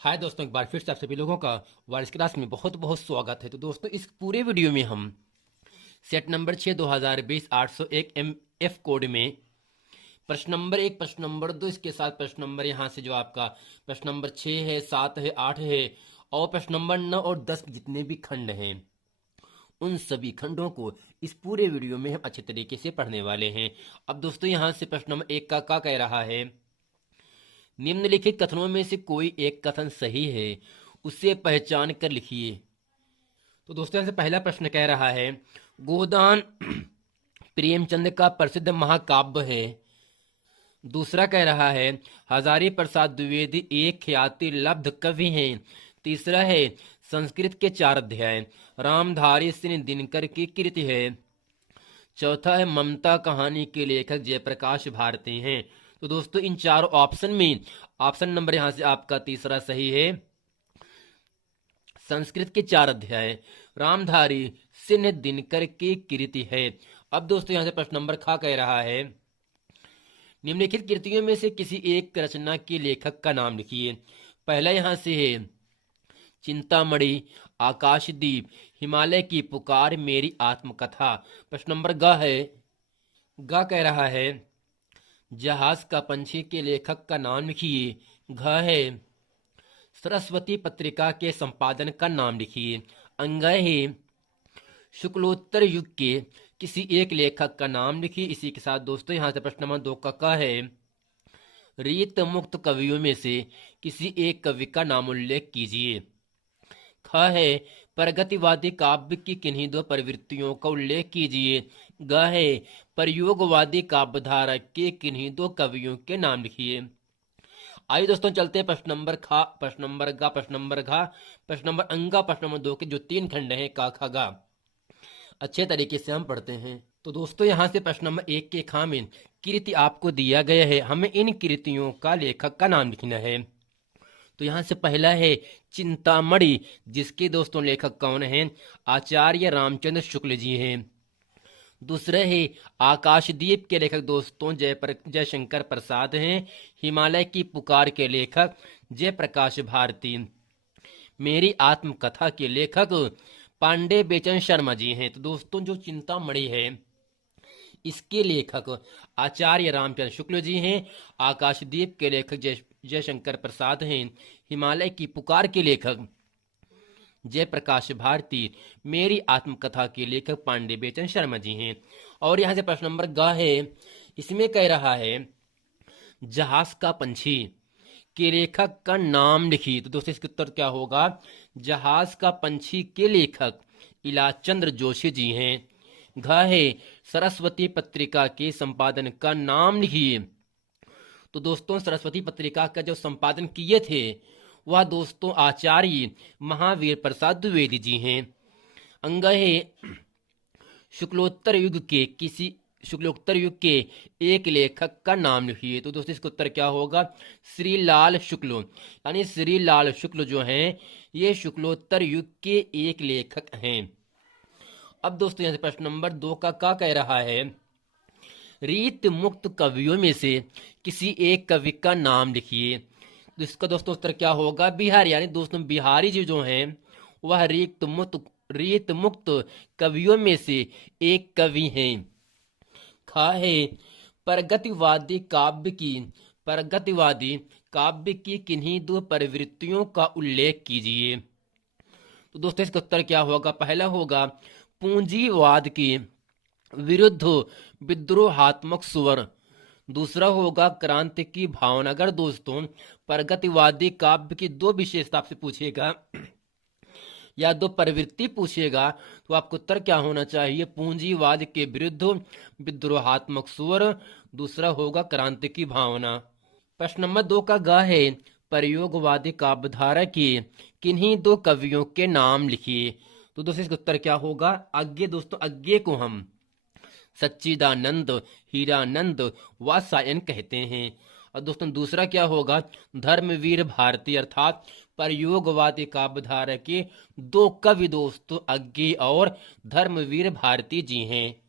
हाय दोस्तों, एक बार फिर से आप सभी लोगों का वारिस क्लास में बहुत बहुत स्वागत है। तो दोस्तों, इस पूरे वीडियो में हम सेट नंबर 6 2020 801 MF कोड में प्रश्न नंबर 1, प्रश्न नंबर 2, इसके साथ प्रश्न नंबर यहाँ से जो आपका प्रश्न नंबर 6 है, 7 है, 8 है और प्रश्न नंबर 9 और 10 जितने भी खंड हैं उन सभी खंडों को इस पूरे वीडियो में हम अच्छे तरीके से पढ़ने वाले हैं। अब दोस्तों, यहाँ से प्रश्न नंबर 1 का कह रहा है, निम्नलिखित कथनों में से कोई एक कथन सही है, उसे पहचान कर लिखिए। तो दोस्तों, यहाँ से पहला प्रश्न कह रहा है, गोदान प्रेमचंद का प्रसिद्ध महाकाव्य है। दूसरा कह रहा है, हजारी प्रसाद द्विवेदी एक ख्याति लब्ध कवि हैं। तीसरा है, संस्कृत के 4 अध्याय रामधारी सिंह दिनकर की कृति है। चौथा है, ममता कहानी के लेखक जयप्रकाश भारती हैं। तो दोस्तों, इन चारों ऑप्शन में ऑप्शन नंबर यहां से आपका तीसरा सही है। संस्कृत के 4 अध्याय रामधारी सिंह दिनकर की कृति है। अब दोस्तों, यहां से प्रश्न नंबर खा कह रहा है, निम्नलिखित कृतियों में से किसी एक रचना के लेखक का नाम लिखिए। पहला यहां से है चिंतामणि, आकाशदीप, हिमालय की पुकार, मेरी आत्मकथा। प्रश्न नंबर ग है, ग कह रहा है, जहाज का पंछी के लेखक का नाम लिखिए। घ है, सरस्वती पत्रिका के संपादन का नाम लिखिए। अंग है, शुक्लोत्तर युग के किसी एक लेखक का नाम लिखिए। इसी के साथ दोस्तों, यहां से प्रश्न नंबर 2 का क है, रीत मुक्त कवियों में से किसी एक कवि का नाम उल्लेख कीजिए। ख है, प्रगतिवादी काव्य की किन्हीं 2 प्रवृत्तियों का उल्लेख कीजिए। ग है, प्रयोगवादी काव्यधारा के किन्हीं 2 कवियों के नाम लिखिए। आइए दोस्तों, चलते हैं प्रश्न नंबर खा, प्रश्न नंबर गा, प्रश्न नंबर घा, प्रश्न नंबर अंगा, प्रश्न नंबर 2 के जो 3 खंड हैं का खा गा अच्छे तरीके से हम पढ़ते हैं। तो दोस्तों, यहां से प्रश्न नंबर 1 के खा में कृति आपको दिया गया है, हमें इन कृतियों का लेखक का नाम लिखना है। तो यहां से पहला है चिंतामणि, जिसके दोस्तों लेखक कौन हैं? आचार्य रामचंद्र शुक्ल जी हैं। दूसरा है आकाशदीप के लेखक दोस्तों जयशंकर प्रसाद हैं। हिमालय की पुकार के लेखक जयप्रकाश भारती। मेरी आत्मकथा के लेखक पांडे बेचन शर्मा जी हैं। तो दोस्तों, जो चिंतामणि है इसके लेखक आचार्य रामचंद्र शुक्ल जी हैं। आकाशदीप के लेखक जयशंकर प्रसाद हैं। हिमालय की पुकार के लेखक जयप्रकाश भारती। मेरी आत्मकथा के लेखक पांडे बेचन शर्मा जी हैं। और यहां से प्रश्न नंबर ग है, इसमें कह रहा है, जहाज का पंछी के लेखक का नाम लिखिए। तो दोस्तों, इसका उत्तर क्या होगा? जहाज का पंछी के लेखक इलाचंद्र जोशी जी हैं। घ है, सरस्वती पत्रिका के संपादन का नाम लिखिए। तो दोस्तों, सरस्वती पत्रिका का जो संपादन किए थे वह दोस्तों आचार्य महावीर प्रसाद द्विवेदी जी हैं। अंग है, शुक्लोत्तर युग के एक लेखक का नाम लिखिए। तो दोस्तों, इसका उत्तर क्या होगा? श्रीलाल शुक्ल, यानी श्रीलाल शुक्ल जो हैं ये शुक्लोत्तर युग के एक लेखक हैं। अब दोस्तों, यहां से प्रश्न नंबर 2 का कह रहा है, रीत मुक्त कवियों में से किसी एक कवि का नाम लिखिए। तो इसका दोस्तों उत्तर क्या होगा? बिहारी, यानी दोस्तों बिहारी जी जो हैं वह रीत मुक्त कवियों में से एक कवि हैं। खा है, प्रगतिवादी काव्य की किन्हीं 2 प्रवृत्तियों का उल्लेख कीजिए। तो दोस्तों, इसका उत्तर क्या होगा? पहला होगा पूंजीवाद के विरुद्ध विद्रोहात्मक स्वर। दूसरा होगा क्रांति की भावना। अगर दोस्तों प्रगतिवादी काव्य की 2 विशेषता आपसे पूछेगा या 2 प्रवृत्ति पूछेगा तो आपको उत्तर क्या होना चाहिए? पूंजीवाद के विरुद्ध विद्रोहात्मक स्वर। दूसरा होगा क्रांति की भावना। प्रश्न नंबर 2 का ग है, प्रयोगवादी काव्यधारा के किन्हीं 2 कवियों के नाम लिखिए। तो दोस्तों, इसका उत्तर क्या होगा? आगे दोस्तों, आगे को हम सच्चिदानंद, हीरानंद व सायन कहते हैं। और दोस्तों, दूसरा क्या होगा? धर्मवीर भारती, अर्थात प्रयोगवादी काव्यधारा के 2 कवि दोस्तों अज्ञे और धर्मवीर भारती जी हैं।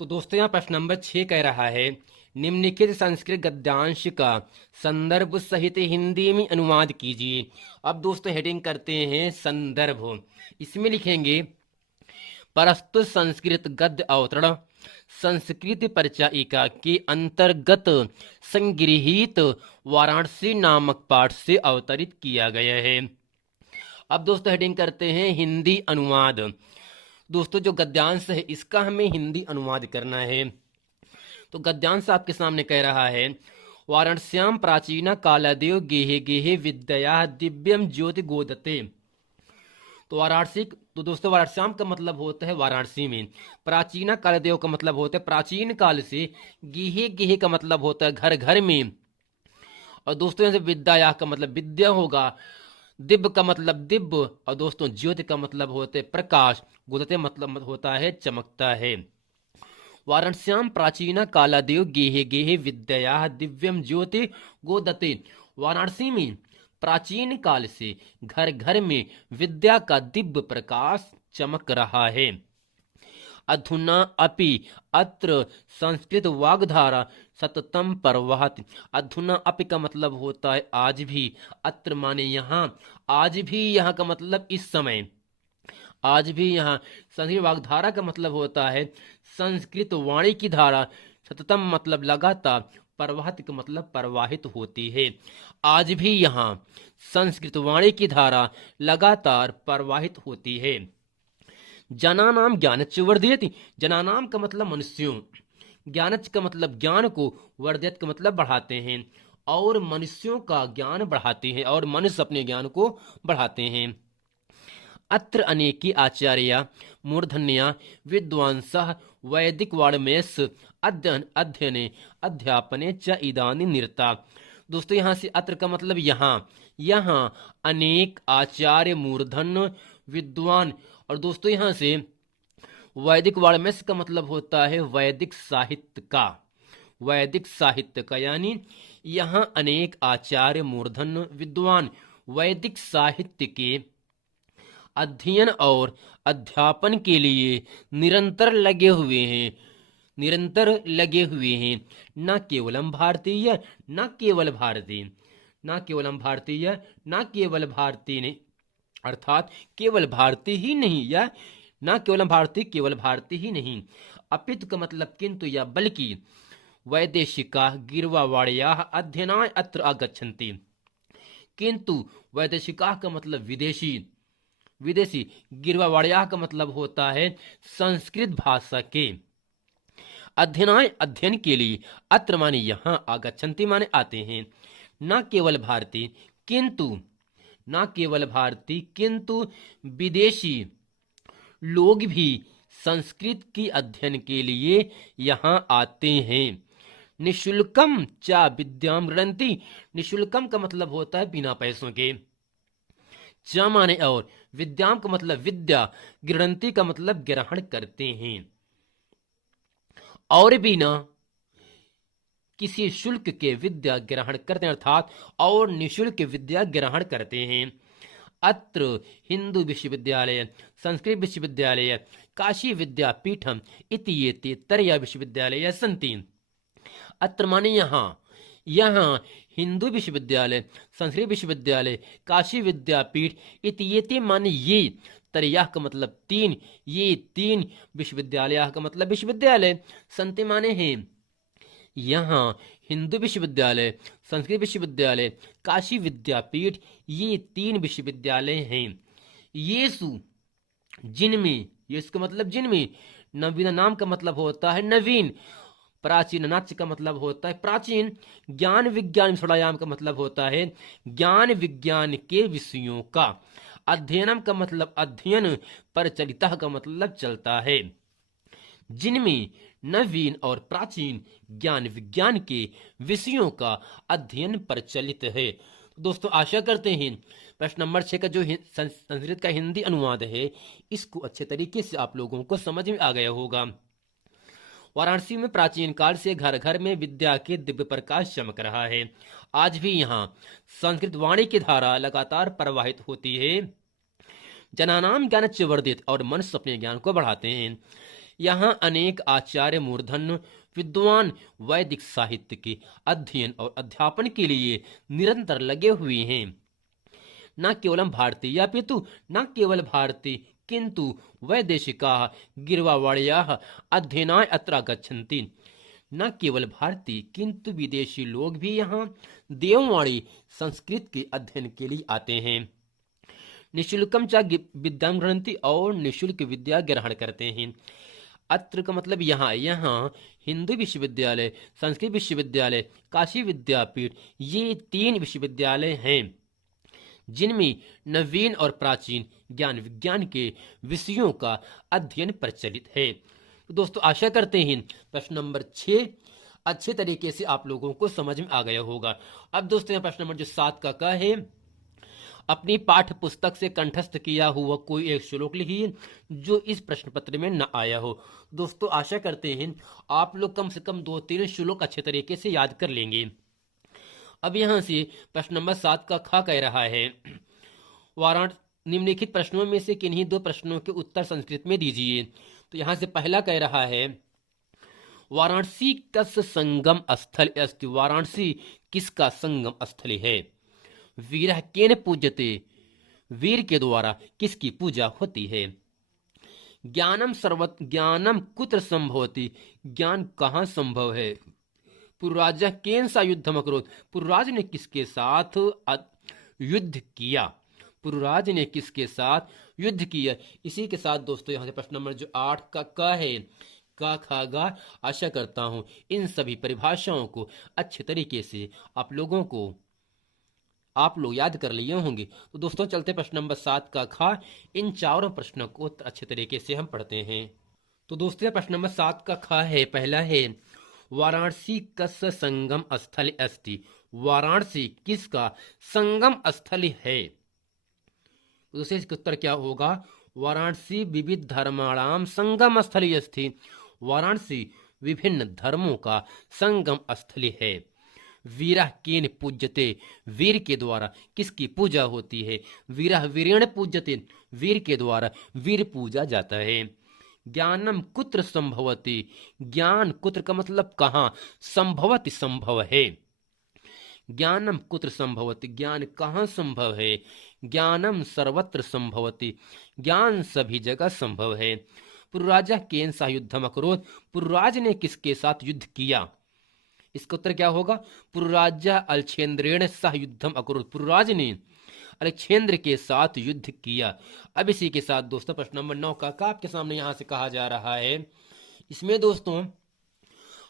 तो दोस्तों, यहाँ प्रश्न नंबर 6 कह रहा है, निम्नलिखित संस्कृत गद्यांश का संदर्भ सहित हिंदी में अनुवाद कीजिए। अब दोस्तों हेडिंग करते हैं संदर्भ। इसमें लिखेंगे प्रस्तुत संस्कृत गद्य अवतरण संस्कृत परिचयिका के अंतर्गत संगृहीत वाराणसी नामक पाठ से अवतरित किया गया है। अब दोस्तों हेडिंग करते हैं हिंदी अनुवाद। दोस्तों जो गद्यांश है इसका हमें हिंदी अनुवाद करना है। तो गद्यांश आपके सामने कह रहा है वाराणस्याम प्राचीन कालादेव गेहे गेहे विद्या दिव्यम ज्योति गोदते। तो वाराणसी, तो दोस्तों वाराणस्याम का मतलब होता है वाराणसी में, प्राचीन कालदेव का मतलब होता है प्राचीन काल से, गेहे गेहे का मतलब होता है घर घर में, और दोस्तों यहाँ से विद्या का मतलब विद्या होगा, दिव्य का मतलब दिव्य, और दोस्तों ज्योति का मतलब होते प्रकाश, गोदते मतलब होता है चमकता है। वाराणस्याम प्राचीन कालादेव गेहे गेहे विद्या दिव्यम ज्योति गोदते। वाराणसी में प्राचीन काल से घर घर में विद्या का दिव्य प्रकाश चमक रहा है। अधुना अपि अत्र संस्कृत वाग्धारा सततम प्रवहति। अधुना अपि का मतलब होता है आज भी, अत्र माने यहाँ, आज भी यहाँ का मतलब इस समय, आज भी यहाँ। संस्कृत वाग्धारा का मतलब होता है संस्कृत वाणी की धारा, सततम मतलब लगातार, प्रवाहित का मतलब प्रवाहित होती है। आज भी यहाँ संस्कृत वाणी की धारा लगातार प्रवाहित होती है। जनानाम ज्ञानच वर्धयति। जनानाम का मतलब मनुष्यों, ज्ञानच का मतलब ज्ञान को, वर्धयत का मतलब बढ़ाते हैं, और मनुष्यों का ज्ञान बढ़ाते हैं, और मनुष्य अपने ज्ञान को बढ़ाते हैं। अत्र अनेकी आचार्या मूर्धन्या विद्वांसः वैदिक वाङ्मयस् अध्ययने अध्यापने च इदानीं निरता। दोस्तों यहाँ से अत्र का मतलब यहाँ, यहाँ अनेक आचार्य मूर्धन्य विद्वान, और दोस्तों यहाँ से वैदिक वाङ्मयस् का मतलब होता है वैदिक साहित्य का, वैदिक साहित्य का, यानी यहाँ अनेक आचार्य मूर्धन्य विद्वान वैदिक साहित्य के अध्ययन और अध्यापन के लिए निरंतर लगे हुए हैं, निरंतर लगे हुए हैं। न केवलम भारतीय, न केवल भारतीय, न केवलम भारतीय, न केवल भारतीय ने, अर्थात केवल भारतीय ही नहीं, या न केवलम भारतीय, केवल भारतीय ही नहीं, अपितु का मतलब किंतु या बल्कि वैदेशिका गिर्वावाण्या अध्ययनाय अत्र आगच्छन्ति। किंतु वैदेशिका का मतलब विदेशी, विदेशी, गिर्वावाण्या का मतलब होता है संस्कृत भाषा के, अध्ययनाय अध्ययन के लिए, अत्र माने यहाँ, आगच्छन्ति माने आते हैं। न केवल भारतीय किंतु, न केवल भारतीय किंतु विदेशी लोग भी संस्कृत की अध्ययन के लिए यहाँ आते हैं। निशुल्कम चा विद्याम गृह्णन्ति। निशुल्कम का मतलब होता है बिना पैसों के, च माने और, विद्याम का मतलब विद्या, गृह्णन्ति का मतलब ग्रहण करते हैं, और बिना किसी शुल्क के विद्या ग्रहण करते हैं, अर्थात और निशुल्क विद्या ग्रहण करते हैं। अत्र हिंदू विश्वविद्यालय, संस्कृत विश्वविद्यालय, काशी विद्यापीठम इति एते त्रय विश्वविद्यालय सन्ति। अत्र माने यहाँ, यहाँ हिंदू विश्वविद्यालय, संस्कृत विश्वविद्यालय, काशी विद्यापीठ इति एते माने ये, त्रयः का मतलब तीन, ये तीन, विश्वविद्यालय का मतलब विश्वविद्यालय, सन्ति माने हैं। यहाँ हिंदू विश्वविद्यालय, संस्कृत विश्वविद्यालय, काशी विद्यापीठ, ये तीन विश्वविद्यालय हैं। येसु जिनमें, येसु का मतलब जिनमें, नवीन नाम का मतलब होता है नवीन, प्राचीन नाच का मतलब होता है प्राचीन, ज्ञान विज्ञान षडायाम का मतलब होता है ज्ञान विज्ञान के विषयों का, अध्ययनम का मतलब अध्ययन, परचलितः का मतलब चलता है, जिनमें नवीन और प्राचीन ज्ञान विज्ञान के विषयों का अध्ययन प्रचलित है। दोस्तों आशा करते हैं प्रश्न नंबर 6 का जो संस्कृत का हिंदी अनुवाद है इसको अच्छे तरीके से आप लोगों को समझ में आ गया होगा। वाराणसी में प्राचीन काल से घर घर में विद्या के दिव्य प्रकाश चमक रहा है। आज भी यहाँ संस्कृत वाणी की धारा लगातार प्रवाहित होती है। जनानाम ज्ञानच वर्धित, और मनुष्य अपने ज्ञान को बढ़ाते हैं। यहाँ अनेक आचार्य मूर्धन्य विद्वान वैदिक साहित्य के अध्ययन और अध्यापन के लिए निरंतर लगे हुए हैं। न केवलम भारतीय अपितु न केवल भारतीय किंतु वैदेशिकाः गिर्वावाण्याः अध्ययनाय अत्र गच्छन्ति। न केवल भारतीय किंतु विदेशी लोग भी यहाँ देववाणी संस्कृत के अध्ययन के लिए आते हैं। निःशुल्कम च विद्यां गृह्णन्ति और निःशुल्क विद्या ग्रहण करते हैं। अत्र का मतलब यहाँ हिंदू विश्वविद्यालय, संस्कृत विश्वविद्यालय, काशी विद्यापीठ, ये 3 विश्वविद्यालय हैं जिनमें नवीन और प्राचीन ज्ञान विज्ञान के विषयों का अध्ययन प्रचलित है। तो दोस्तों आशा करते हैं प्रश्न नंबर 6 अच्छे तरीके से आप लोगों को समझ में आ गया होगा। अब दोस्तों प्रश्न नंबर जो 7 का है, अपनी पाठ्य पुस्तक से कंठस्थ किया हुआ कोई एक श्लोक लिखिए जो इस प्रश्न पत्र में न आया हो। दोस्तों आशा करते हैं आप लोग कम से कम 2-3 श्लोक अच्छे तरीके से याद कर लेंगे। अब यहां से प्रश्न नंबर 7 का खा कह रहा है, वाराणसी निम्नलिखित प्रश्नों में से किन्हीं 2 प्रश्नों के उत्तर संस्कृत में दीजिए। तो यहां से पहला कह रहा है, वाराणसी कस्य संगम स्थल अस्ति। वाराणसी किसका संगम स्थल है? वीरः केन पूज्यते। वीर के द्वारा किसकी पूजा होती है? ज्ञानम कुत्र संभवति। ज्ञान कहाँ संभव है? पुरुराजा केन सा युद्धम अकरोत्। पुरुराज ने किसके साथ युद्ध किया? पुरुराज ने किसके साथ युद्ध किया? इसी के साथ दोस्तों यहाँ से प्रश्न नंबर जो 8 का है, का खागा। आशा करता हूं इन सभी परिभाषाओं को अच्छे तरीके से आप लोग याद कर लिए होंगे। तो दोस्तों चलते प्रश्न नंबर 7 का खा। इन चारों प्रश्नों को अच्छे तरीके से हम पढ़ते हैं। तो दोस्तों प्रश्न नंबर 7 का खा है, पहला है, वाराणसी कस्य संगम स्थल अस्ति। वाराणसी किसका संगम स्थल है? तो दोस्तों इसका उत्तर क्या होगा? वाराणसी विविध धर्माणाम संगम स्थल अस्ति। वाराणसी विभिन्न धर्मों का संगम स्थल है। वीरः केन पूज्यते। वीर के द्वारा किसकी पूजा होती है? वीरः वीरेण पूज्यते। वीर के द्वारा वीर पूजा जाता है। ज्ञानम कुत्र संभवति। ज्ञान कुत्र का मतलब कहाँ, संभवति संभव है। ज्ञानम कुत्र संभवति। ज्ञान कहाँ संभव है? ज्ञानम सर्वत्र संभवति। ज्ञान सभी जगह संभव है। पुरुराजा केन सह युद्धम अकरोत्। पुरुराज ने किसके साथ युद्ध किया? इसका उत्तर क्या होगा? पुरुराजा अलक्षेन्द्रेण सह युद्धम अकरोत्। पुरुराज ने अलक्षेंद्र के साथ युद्ध किया। अब इसी के साथ दोस्तों प्रश्न नंबर 9 का आपके सामने यहां से कहा जा रहा है, इसमें दोस्तों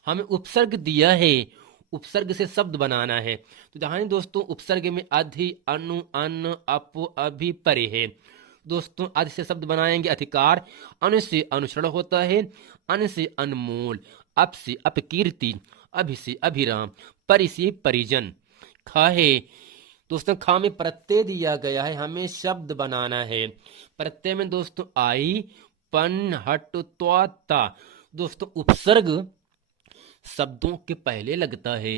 हमें उपसर्ग दिया है, उपसर्ग से शब्द बनाना है। तो जहां दोस्तों उपसर्ग में अधि, अनु, अन, अप, अभि, परे है। दोस्तों अधि से शब्द बनाएंगे अधिकार, अनु से अनुसरण होता है, अन से अनमोल, अप से अपकीर्ति, अभि से अभिराम, परि से परिजन। खा है दोस्तों, खा में प्रत्यय दिया गया है, हमें शब्द बनाना है। प्रत्यय में दोस्तों आई, पन, हट, त्वा। दोस्तों उपसर्ग शब्दों के पहले लगता है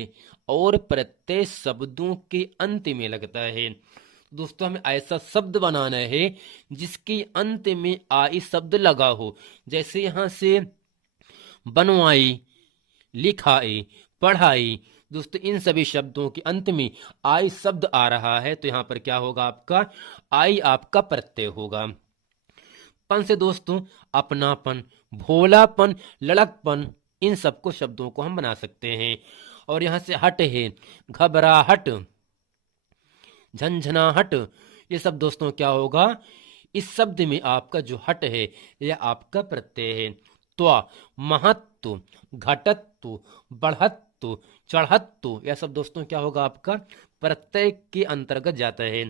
और प्रत्यय शब्दों के अंत में लगता है। दोस्तों हमें ऐसा शब्द बनाना है जिसके अंत में आई शब्द लगा हो। जैसे यहां से बनवाई, लिखाई, पढ़ाई। दोस्तों इन सभी शब्दों के अंत में आई शब्द आ रहा है, तो यहां पर क्या होगा? आपका आई आपका प्रत्यय होगा। पन से दोस्तों अपनापन, भोलापन, लड़कपन, इन सबको शब्दों को हम बना सकते हैं। और यहां से हट है, घबराहट, झंझनाहट, ये सब दोस्तों क्या होगा? इस शब्द में आपका जो हट है यह आपका प्रत्यय है। त्वा महत्व, घटत्व, बढ़त्व, चढ़त्व, यह सब दोस्तों क्या होगा? आपका प्रत्यय के अंतर्गत जाता है।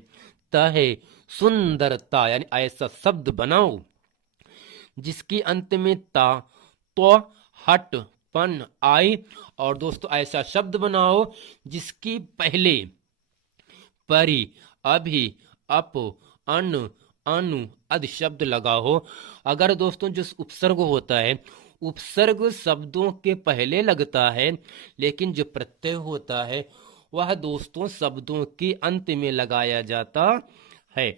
त है सुंदरता, यानी ऐसा शब्द बनाओ जिसके अंत में ता, तो, हट, पन, आई। और दोस्तों ऐसा शब्द बनाओ जिसकी पहले परि, अभि, अप, अन, अनु आदि शब्द लगा हो। अगर दोस्तों जो उपसर्ग होता है, उपसर्ग शब्दों के पहले लगता है, लेकिन जो प्रत्यय होता है वह दोस्तों शब्दों के अंत में लगाया जाता है।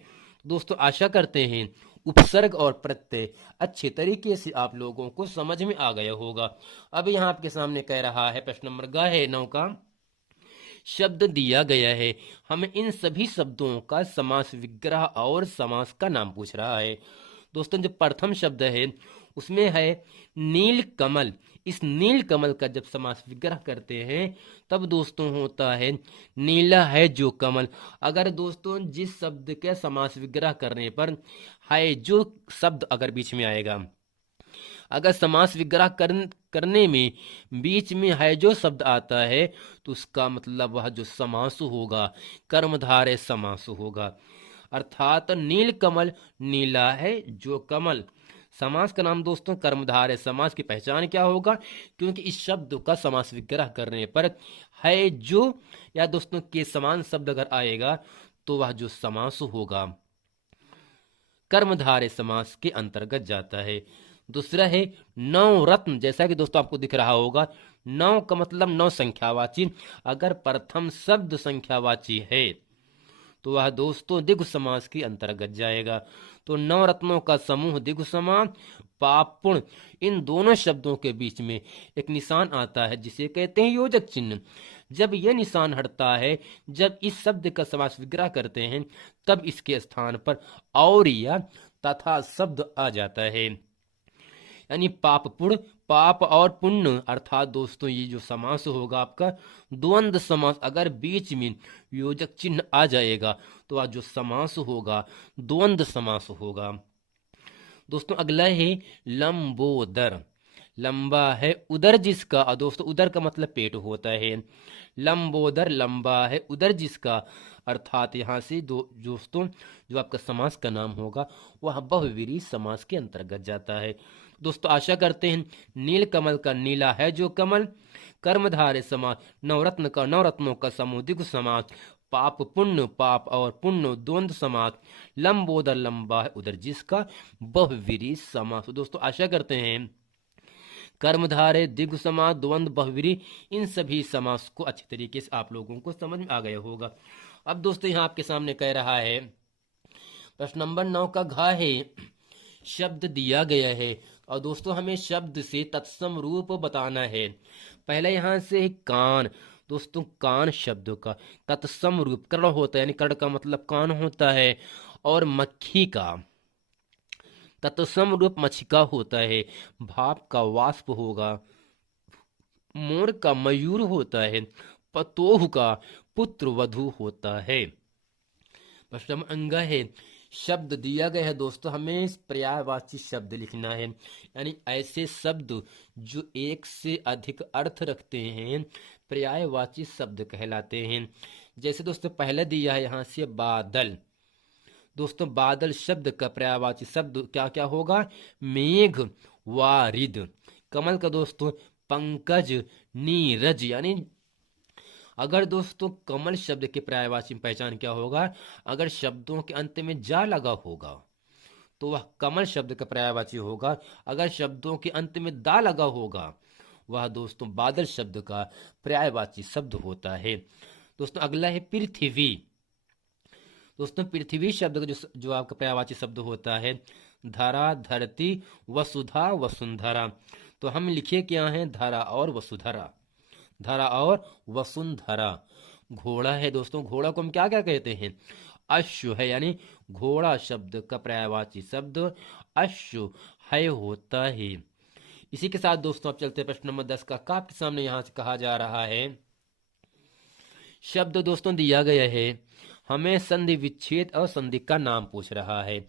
दोस्तों आशा करते हैं उपसर्ग और प्रत्यय अच्छे तरीके से आप लोगों को समझ में आ गया होगा। अब यहाँ आपके सामने कह रहा है प्रश्न नंबर ग है 9 का, शब्द दिया गया है, हमें इन सभी शब्दों का समास विग्रह और समास का नाम पूछ रहा है। दोस्तों जो प्रथम शब्द है उसमें है नील कमल। इस नील कमल का जब समास विग्रह करते हैं तब दोस्तों होता है नीला है जो कमल। अगर दोस्तों जिस शब्द के समास विग्रह करने पर है जो शब्द अगर बीच में आएगा, अगर समास विग्रह करने में बीच में है जो शब्द आता है तो उसका मतलब वह जो समास होगा कर्मधारय समास होगा। अर्थात नील कमल, नीला है जो कमल। समास का नाम दोस्तों कर्मधारय समास की पहचान क्या होगा, क्योंकि इस शब्द का समास विग्रह करने पर है जो या दोस्तों के समान शब्द अगर आएगा तो वह जो समास होगा कर्मधारय समास के अंतर्गत जाता है। दूसरा है नौ रत्न। जैसा कि दोस्तों आपको दिख रहा होगा, नौ का मतलब नौ संख्यावाची। अगर प्रथम शब्द संख्यावाची है तो वह दोस्तों द्विगु समास के अंतर्गत जाएगा। तो नौ रत्नों का समूह द्विगु समास। पापुण, इन दोनों शब्दों के बीच में एक निशान आता है जिसे कहते हैं योजक चिन्ह। जब यह निशान हटता है, जब इस शब्द का समास विग्रह करते हैं, तब इसके स्थान पर और या तथा शब्द आ जाता है। यानी पाप पुण्य, पाप और पुण्य, अर्थात दोस्तों ये जो समास होगा आपका द्वंद्व समास। अगर बीच में योजक चिन्ह आ जाएगा तो वह जो समास होगा द्वंद्व समास होगा। दोस्तों अगला है लंबोदर। लंबा है उदर जिसका, और दोस्तों उदर का मतलब पेट होता है। लंबोदर, लंबा है उदर जिसका, अर्थात यहाँ से दोस्तों जो आपका समास का नाम होगा वह बहुव्रीहि समास के अंतर्गत जाता है। दोस्तों आशा करते हैं नील कमल का नीला है जो कमल, कर्मधारय समास, नवरत्न का नवरत्नों का समूह द्विगु समास, पाप पुण्य, पाप और पुण्य द्वंद्व समास, लंबोदर, लंबा है उदर जिसका, बहुव्रीहि समास। दोस्तों आशा करते हैं कर्मधारय, द्विगु समास, द्वंद्व, बहुव्रीहि, इन सभी समास को अच्छे तरीके से आप लोगों को समझ में आ गया होगा। अब दोस्तों यहाँ आपके सामने कह रहा है प्रश्न नंबर 9 का घ है, शब्द दिया गया है और दोस्तों हमें शब्द से तत्सम रूप बताना है। पहले यहाँ से कान। दोस्तों कान शब्द का तत्सम रूप कर्ण होता है, यानी कर्ण का मतलब कान होता है, और मक्खी का तत्सम रूप मछिका होता है। भाप का वाष्प होगा, मोर का मयूर होता है, पतोह का पुत्र वधु होता है। प्रश्न अंग है, शब्द दिया गया है दोस्तों, हमें पर्यायवाची शब्द लिखना है, यानी ऐसे शब्द जो एक से अधिक अर्थ रखते हैं पर्यायवाची शब्द कहलाते हैं। जैसे दोस्तों पहले दिया है यहाँ से बादल। दोस्तों बादल शब्द का पर्यायवाची शब्द क्या क्या होगा, मेघ, वारिद। कमल का दोस्तों पंकज, नीरज। यानी अगर दोस्तों कमल शब्द के पर्यायवाची पहचान क्या होगा, अगर शब्दों के अंत में जा लगा होगा तो वह कमल शब्द का पर्यायवाची होगा। अगर शब्दों के अंत में दा लगा होगा वह दोस्तों बादल शब्द का पर्यायवाची शब्द होता है। दोस्तों अगला है पृथ्वी। दोस्तों पृथ्वी शब्द का जो आपका पर्यायवाची शब्द होता है धरा, धरती, वसुधा, वसुंधरा। तो हम लिखे क्या है धरा और वसुधरा, धरा और वसुंधरा। घोड़ा है दोस्तों, घोड़ा को हम क्या क्या कहते हैं, अश्व है, यानी घोड़ा शब्द का पर्यायवाची शब्द अश्व है होता है। इसी के साथ दोस्तों अब चलते हैं प्रश्न नंबर 10 का। आपके सामने यहां से कहा जा रहा है शब्द दोस्तों दिया गया है, हमें संधि विच्छेद और संधि का नाम पूछ रहा है।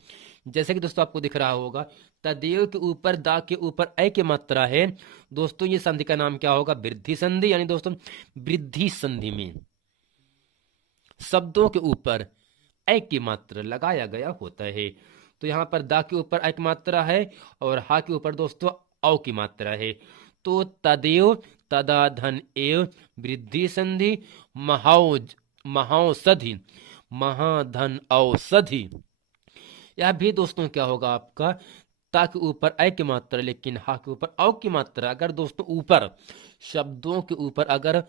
जैसे कि दोस्तों आपको दिख रहा होगा तदेव के ऊपर दा के ऊपर ए की मात्रा है। दोस्तों ये संधि का नाम क्या होगा, वृद्धि संधि। यानी दोस्तों वृद्धि संधि में शब्दों के ऊपर ए की मात्रा लगाया गया होता है। तो यहाँ पर दा के ऊपर ए की मात्रा है और हा के ऊपर दोस्तों औ की मात्रा है। तो तदेव, तदा, धन, एव, वृद्धि संधि, महाौषधि, महाधन औषधि। यह भी दोस्तों क्या होगा आपका ता के ऊपर ए की मात्रा लेकिन हा के ऊपर औ की मात्रा। अगर दोस्तों ऊपर शब्दों के ऊपर अगर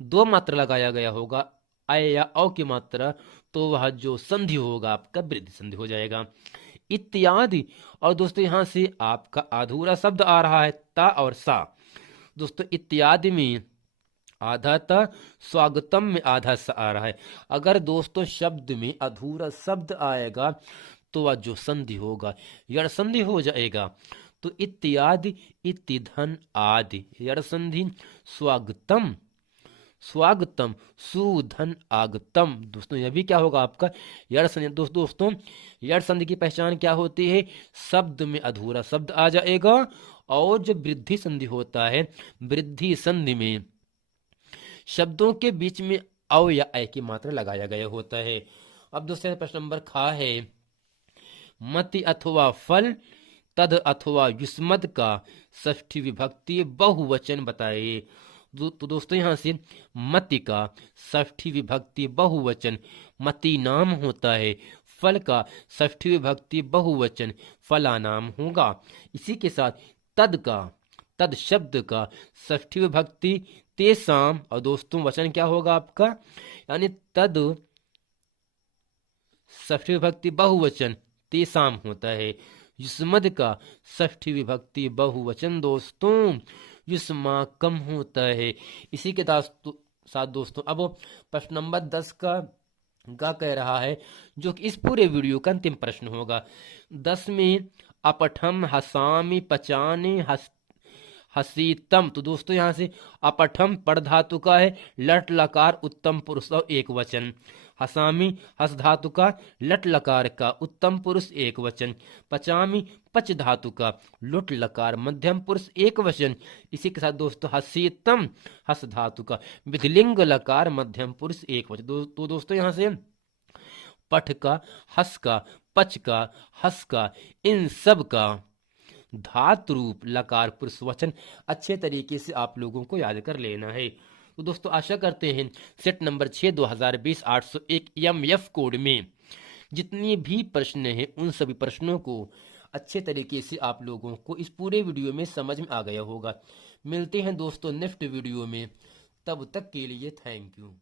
दो मात्रा लगाया गया होगा ए या औ की मात्रा तो वह जो संधि होगा आपका वृद्धि संधि हो जाएगा। इत्यादि। और दोस्तों यहाँ से आपका अधूरा शब्द आ रहा है ता और सा। दोस्तों इत्यादि में आधा ता, स्वागतम में आधा सा आ रहा है। अगर दोस्तों शब्द में अधूरा शब्द आएगा तो वह जो संधि होगा यड़ संधि हो जाएगा। तो इत्यादि, इति धन आदि, यड़ संधि, स्वागतम, स्वागतम, सुधन आगतम। दोस्तों यह भी क्या होगा आपका यड़ संधि। दोस्तों यड़ संधि की पहचान क्या होती है? शब्द में अधूरा शब्द आ जाएगा, और जब वृद्धि संधि होता है, वृद्धि संधि में शब्दों के बीच में अव या ऐ की मात्रा लगाया गया होता है। अब दोस्तों प्रश्न नंबर खा है, मति अथवा फल, तद अथवा युष्मद का षष्ठी विभक्ति बहुवचन बताइए। तो दोस्तों यहाँ से मति का षष्ठी विभक्ति बहुवचन मति नाम होता है, फल का षष्ठी विभक्ति बहुवचन फला नाम होगा। इसी के साथ तद का, तद शब्द का षष्ठी विभक्ति तेसाम, और दोस्तों वचन क्या होगा आपका, यानी तद षष्ठी विभक्ति बहुवचन तेसाम होता है। युष्मद का षष्ठी विभक्ति बहुवचन दोस्तों युष्माकम होता है। इसी के साथ दोस्तों अब प्रश्न नंबर 10 का कह रहा है, जो कि इस पूरे वीडियो का अंतिम प्रश्न होगा। 10 में अपठम हसामी पचाने हसीतम। तो दोस्तों यहाँ से अपठम पड़ धातु का है, लट लकार उत्तम पुरुष और एक वचन। हसामी हस धातु का, लट लकार का, उत्तम पुरुष एक वचन। पचामी पच धातु का, लुट लकार मध्यम पुरुष एक वचन। इसी के साथ दोस्तों हसीतम हस धातु का, विधिलिंग लकार मध्यम पुरुष एक वचन। तो दोस्तों यहाँ से पठ का, हस का, पच का, हस का, इन सब का धातु रूप लकार पुरुष वचन अच्छे तरीके से आप लोगों को याद कर लेना है। तो दोस्तों आशा करते हैं सेट नंबर 6 2020 801 MF कोड में जितनी भी प्रश्न हैं उन सभी प्रश्नों को अच्छे तरीके से आप लोगों को इस पूरे वीडियो में समझ में आ गया होगा। मिलते हैं दोस्तों नेक्स्ट वीडियो में, तब तक के लिए थैंक यू।